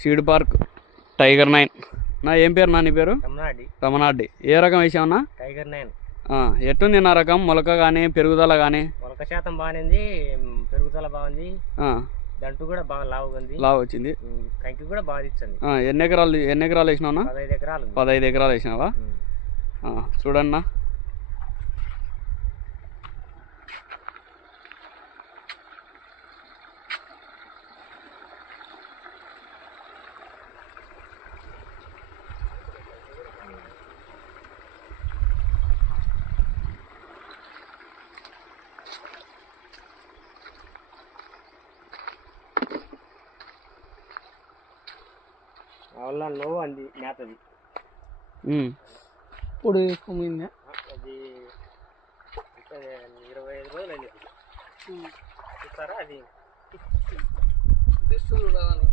Seed park tiger 9. నా ఏం పేరు నా నీ పేరు? రమణాడ్డి. ఏ రకం వేసామన్నా? టైగర్ 9. ఎట్టుంది నా రకం? మొలక కానీ పెరుగుదల కానీ? మొలక శాతం బాగానే, పెరుగుదల బాగుంది, దంటు కూడా బాగా లావు వచ్చింది, కంకి కూడా బాగా ఇచ్చింది. ఎన్ని ఎకరాలు వేసినావునా? 15 ఎకరాలు. 15 ఎకరాలు వేసినావా? చూడన్నా, వల్ల నువ్వు అంది మేతది ఇప్పుడు కొమ్మిందా? అది 25 రోజులు అయింది. చూస్తారా అది బెస్ట్ చూడాలని